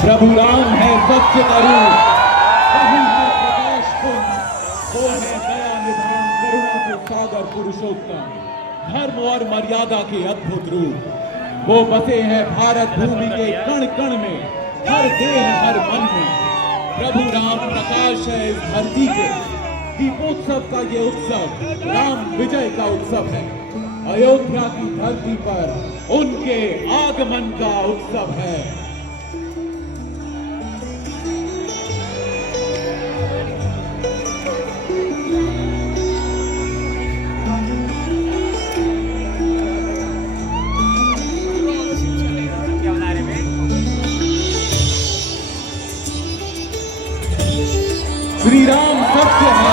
प्रभु राम है सत्य का रूप, वही है प्रकाश पुंज, वो है दया निधान करुणा के सागर पुरुषोत्तम, धर्म और मर्यादा के अद्भुत रूप। वो बसे हैं भारत भूमि के कण कण में, हर देह हर मन में। प्रभु राम प्रकाश है इस धरती के। दीपोत्सव का ये उत्सव राम विजय का उत्सव है। अयोध्या की धरती पर उनके आगमन का उत्सव है। श्री राम सत्य है,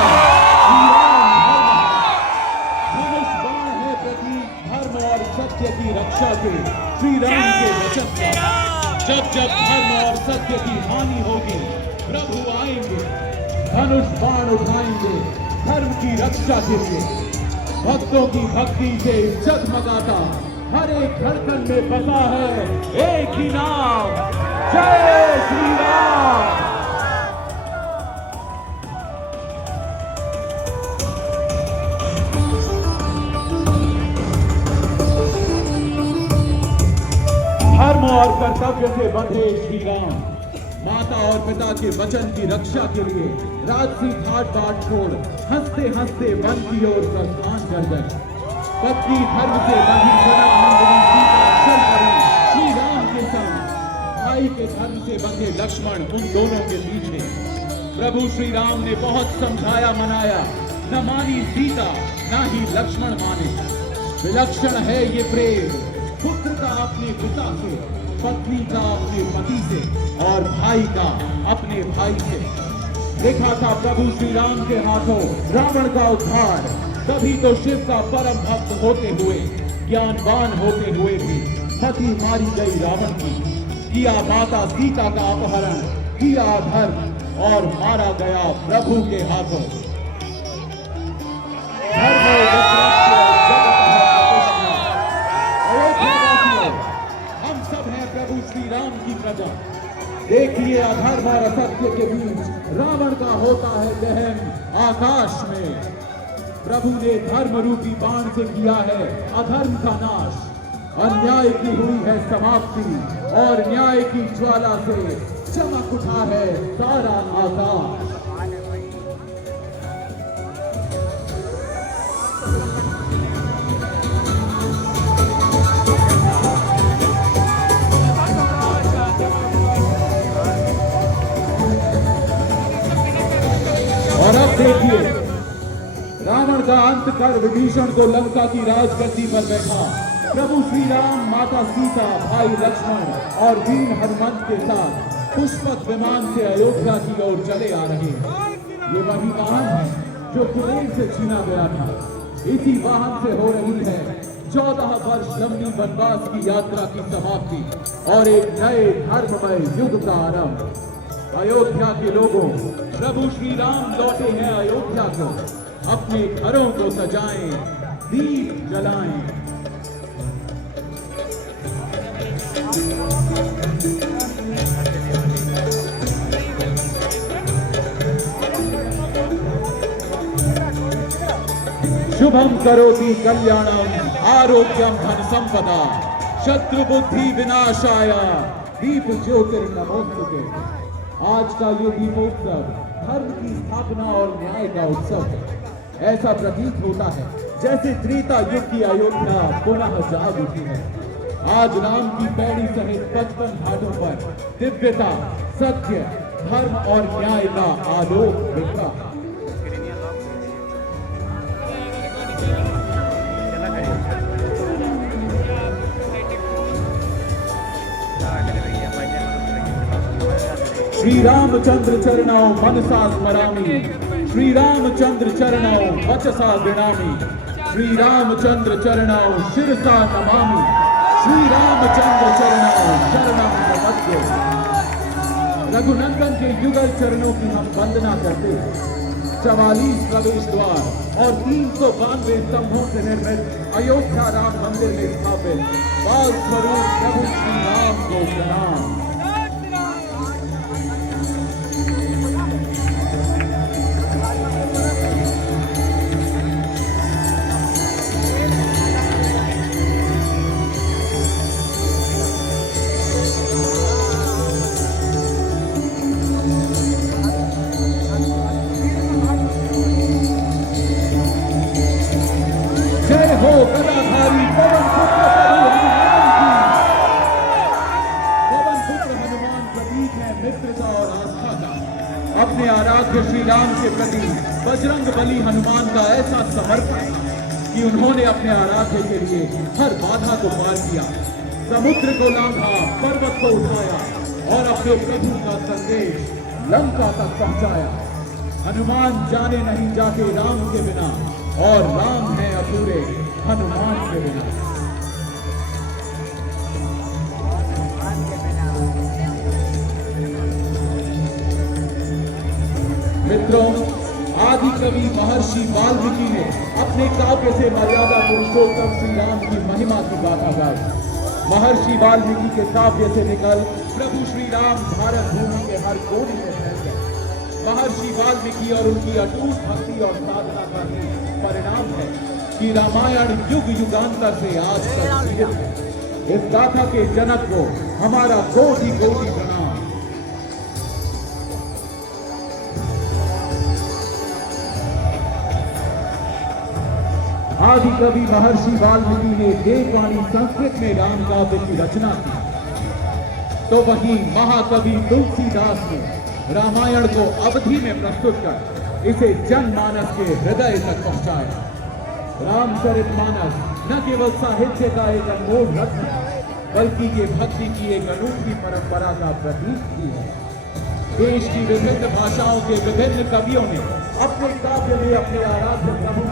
धनुष बाण है प्रतीक धर्म और सत्य की रक्षा के। श्री राम के वचन का जब जब धर्म और सत्य की हानि होगी, प्रभु आएंगे, धनुष बाण उठाएंगे धर्म की रक्षा के लिए। भक्तों की भक्ति से जगमगाता हर एक धड़कन में बसा है एक ही नाम, जय श्री राम। धर्म और कर्तव्य से बंधे श्री राम माता और पिता के वचन की रक्षा के लिए राजसी घाट बाट छोड़ हंसते हंसते वन की ओर प्रस्थान कर गए। पत्नी धर्म से बंधी सनातनी सीता चल पड़ी श्री राम के संग। भाई के धर्म से बंधे लक्ष्मण उन दोनों के पीछे। प्रभु श्री राम ने बहुत समझाया मनाया, न मानी सीता न ही लक्ष्मण माने। विलक्षण है ये प्रेम, पुत्र का अपने पिता से, पत्नी का अपने पति से और भाई का अपने भाई से। देखा था प्रभु श्री राम के हाथों रावण का उद्धार। तभी तो शिव का परम भक्त होते हुए, ज्ञानवान होते हुए भी पति मारी गई रावण की। किया माता सीता का अपहरण, किया अधर्म और मारा गया प्रभु के हाथों। प्रभु श्री राम की प्रजा देखिए, अधर्म और असत्य के बीच रावण का होता है दहन आकाश में। प्रभु ने धर्म रूपी बाण से किया है अधर्म का नाश। अन्याय की हुई है समाप्ति और न्याय की ज्वाला से चमक उठा है सारा आकाश। और अब देखिए, रावण का अंत कर विभीषण को लंका की राजगद्दी पर बैठा प्रभु श्री राम, माता सीता, भाई लक्ष्मण और वीर हनुमंत के साथ पुष्पक विमान से अयोध्या की ओर चले आ रहे हैं। ये वही वाहन है जो कुबेर से छीना गया था। इसी वाहन से हो रही है 14 वर्ष लंबी वनवास की यात्रा की समाप्ति और एक नए धर्ममय युग का आरंभ। अयोध्या के लोगों, प्रभु श्री राम लौटे हैं अयोध्या को। अपने घरों को सजाएं, दीप जलाएं। शुभम करोति कल्याणम आरोग्यम धन संपदा शत्रु बुद्धि विनाशाय दीप ज्योतिर्नमोस्तुते। आज का ये दीपोत्सव धर्म की स्थापना और न्याय का उत्सव है। ऐसा प्रतीत होता है जैसे त्रेता युग की अयोध्या पुनः जाग उठी है। आज राम की पैड़ी सहित 55 घाटों पर दिव्यता, सत्य, धर्म और न्याय का आलोक बिखरा। श्री रामचंद्र चरणौ मनसा स्मरामि, श्री रामचंद्र चरणौ वचसा गृणामि, श्री रामचंद्र चरणौ शिरसा नमामि, श्री रामचंद्र चरणौ शरणं प्रपद्ये। रघुनंदन के युगल चरणों की हम वंदना करते हैं। 44 प्रवेश द्वार और 392 स्तंभों से निर्मित अयोध्या राम मंदिर में स्थापित बाल स्वरूप प्रभु श्री राम को प्रणाम। अपने आराध्य श्री राम के प्रति बजरंग बली हनुमान का ऐसा समर्पण कि उन्होंने अपने आराध्य के लिए हर बाधा को पार किया, समुद्र को लांघा, पर्वत को उठाया और अपने प्रभु का संदेश लंका तक पहुंचाया। हनुमान जाने नहीं जाते राम के बिना, और राम है अधूरे हनुमान के बिना। मित्रों, आदि कवि महर्षि वाल्मीकि ने अपने काव्य से मर्यादा पुरुषोत्तम श्री राम की महिमा की गाथा गाई। महर्षि वाल्मीकि के काव्य से निकल प्रभु श्री राम भारत भूमि के हर कोने में फैल गए। महर्षि वाल्मीकि और उनकी अटूट भक्ति और साधना का ही परिणाम है कि रामायण युग युगांतर से आज तक जीवित है। इस गाथा के जनक को हमारा कोटि कोटि प्रणाम। आदि कवि महर्षि वाल्मीकि ने देववाणी संस्कृत में राम काव्य की रचना की, तो वहीं महाकवि तुलसीदास ने रामायण को अवधि में प्रस्तुत कर इसे जनमानस के हृदय तक पहुंचाया। रामचरितमानस न केवल साहित्य का एक अनमोल रत्न है, बल्कि ये भक्ति की एक अनूठी परंपरा का प्रतीक भी है। देश की विभिन्न भाषाओं के विभिन्न कवियों ने अपने काव्य में अपने आराध्य प्रभु